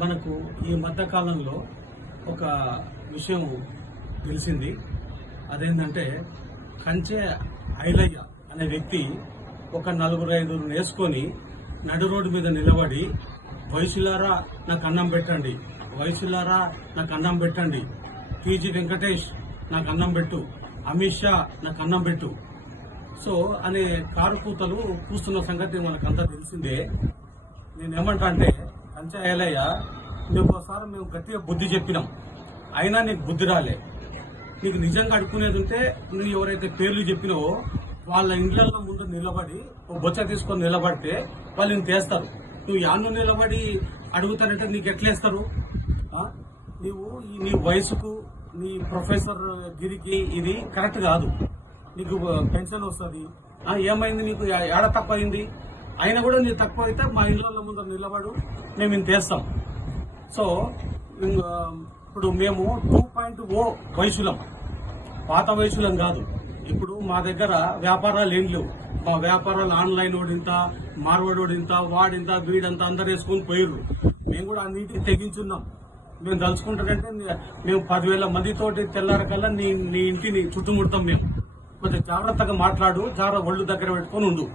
మనకు ఈ మధ్య కాలంలో ఒక విషయం తెలిసింది. అదేంటంటే కంచె ఐలయ్య అనే వ్యక్తి ఒక 4-5 వేసుకొని నడు రోడ్డు మీద నిలబడి, వయసులారా నాకు అన్నం పెట్టండి, వయసులారా నాకు అన్నం పెట్టండి, పీజీ వెంకటేష్ నాకు అన్నం పెట్టు, అమిత్ షా నాకు అన్నం పెట్టు సో అనే కారు కూతలు కూస్తున్న సంగతి మనకంతా తెలిసిందే. నేనేమంటా అంటే, కంచె ఐలయ్య నీకు ఒకసారి మేము గట్టిగా బుద్ధి చెప్పినాం, అయినా నీకు బుద్ధి రాలే. నీకు నిజంగా అడుక్కునేది ఉంటే నువ్వు ఎవరైతే పేర్లు చెప్పినావో వాళ్ళ ఇండ్లలో ముందు నిలబడి ఓ బొచ్చ తీసుకొని నిలబడితే వాళ్ళు నేను తీస్తారు. నువ్వు యాన్ను నిలబడి అడుగుతానంటే నీకు ఎట్లేస్తారు? నీవు నీ వయసుకు నీ ప్రొఫెసర్ గిరికి ఇది కరెక్ట్ కాదు. నీకు పెన్షన్ వస్తుంది, ఏమైంది నీకు ఏడ తక్కువ అయింది? అయినా కూడా నీకు తక్కువ అయితే మా ఇళ్ల ముందు నిలబడు, మేము ఇంత వేస్తాం. సో ఇప్పుడు మేము 2.0 వయసులం, పాత వయసులం కాదు. ఇప్పుడు మా దగ్గర వ్యాపారాలు ఏం లేవు. మా వ్యాపారాలు ఆన్లైన్ వాడింత, మార్వాడోడింత, వాడింత, వీడంతా అందరు వేసుకుని పోయిర్రు. మేము కూడా అన్నింటికి తెగించున్నాం. మేము తలుచుకుంటారంటే మేము 10,000 మందితోటి తెల్లారకల్లా నీ ఇంటిని చుట్టుముడతాం. మేము కొంచెం జాగ్రత్తగా మాట్లాడు, ఒళ్ళు దగ్గర పెట్టుకొని ఉండు.